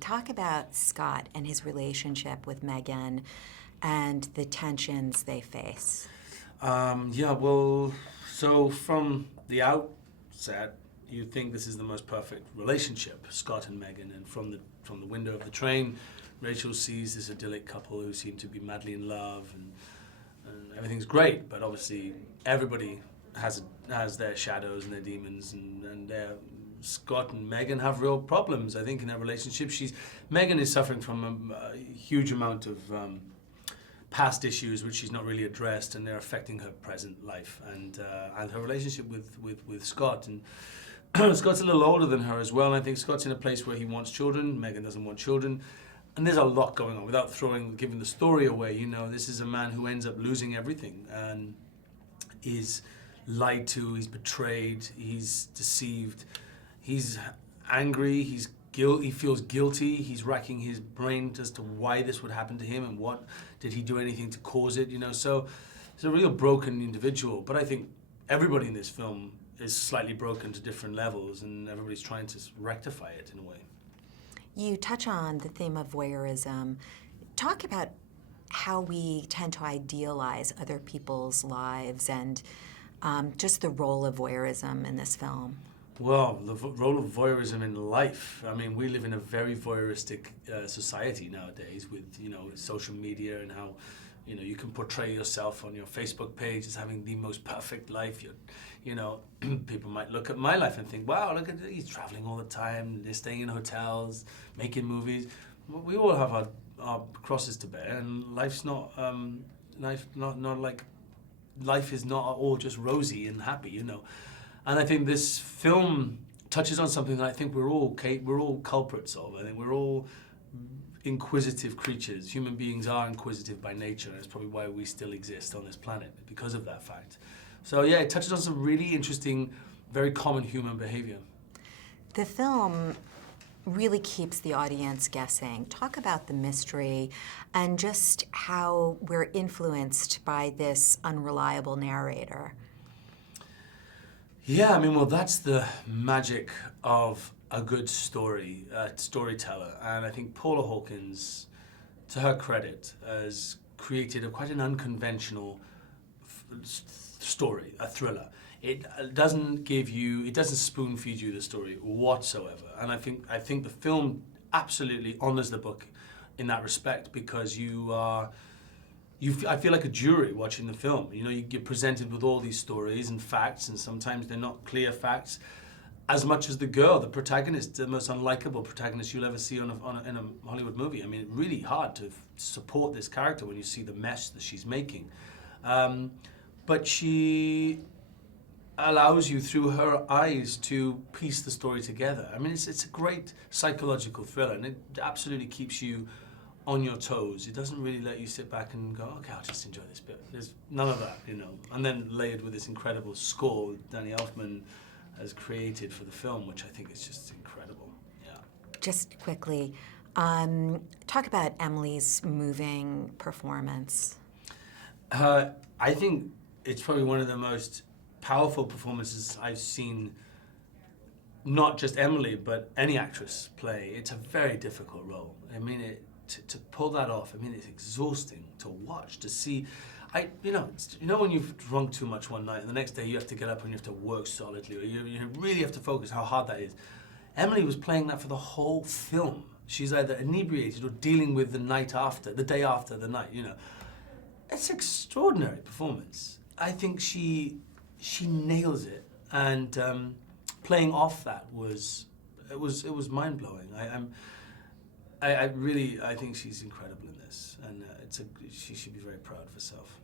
Talk about Scott and his relationship with Megan and the tensions they face. So from the outset, you think this is the most perfect relationship, Scott and Megan, and from the window of the train, Rachel sees this idyllic couple who seem to be madly in love, and everything's great. But obviously, everybody has their shadows and their demons, and Scott and Megan have real problems. I think in their relationship, Megan is suffering from a huge amount of past issues which she's not really addressed, and they're affecting her present life and her relationship with Scott. And Scott's a little older than her as well, and I think Scott's in a place where he wants children. Megan doesn't want children, and there's a lot going on. Without giving the story away, this is a man who ends up losing everything and is lied to, he's betrayed, he's deceived, he's angry, he feels guilty, he's racking his brain as to why this would happen to him and what did he do anything to cause it, So he's a real broken individual, but I think everybody in this film is slightly broken to different levels, and everybody's trying to rectify it in a way. You touch on the theme of voyeurism. Talk about how we tend to idealize other people's lives and just the role of voyeurism in this film. Well, the role of voyeurism in life. I mean, we live in a very voyeuristic society nowadays with, social media and how, you can portray yourself on your Facebook page as having the most perfect life. People might look at my life and think, wow, look at he's traveling all the time, they're staying in hotels, making movies. We all have our crosses to bear, and life's not life is not all just rosy and happy, And I think this film touches on something that I think we're all culprits of. I think we're all inquisitive creatures. Human beings are inquisitive by nature, and it's probably why we still exist on this planet, because of that fact. So yeah, it touches on some really interesting, very common human behavior. The film really keeps the audience guessing. Talk about the mystery and just how we're influenced by this unreliable narrator. Yeah, that's the magic of a good storyteller. And I think Paula Hawkins, to her credit, has created quite an unconventional story, a thriller. It doesn't spoon feed you the story whatsoever. And I think the film absolutely honors the book in that respect, because I feel like a jury watching the film. You get presented with all these stories and facts, and sometimes they're not clear facts. As much as the girl, the protagonist, the most unlikable protagonist you'll ever see in a Hollywood movie. It's really hard to support this character when you see the mess that she's making. But she allows you, through her eyes, to piece the story together. It's a great psychological thriller, and it absolutely keeps you on your toes. It doesn't really let you sit back and go, okay, I'll just enjoy this bit. There's none of that, And then layered with this incredible score Danny Elfman has created for the film, which I think is just incredible. Yeah. Just quickly, talk about Emily's moving performance. I think it's probably one of the most powerful performances I've seen, not just Emily, but any actress play. It's a very difficult role. To pull that off, it's exhausting to watch, to see. When you've drunk too much one night and the next day you have to get up and you have to work solidly, or you really have to focus how hard that is. Emily was playing that for the whole film. She's either inebriated or dealing with the day after the night, It's an extraordinary performance. I think she nails it, and playing off that was mind-blowing. I think she's incredible in this, and she should be very proud of herself.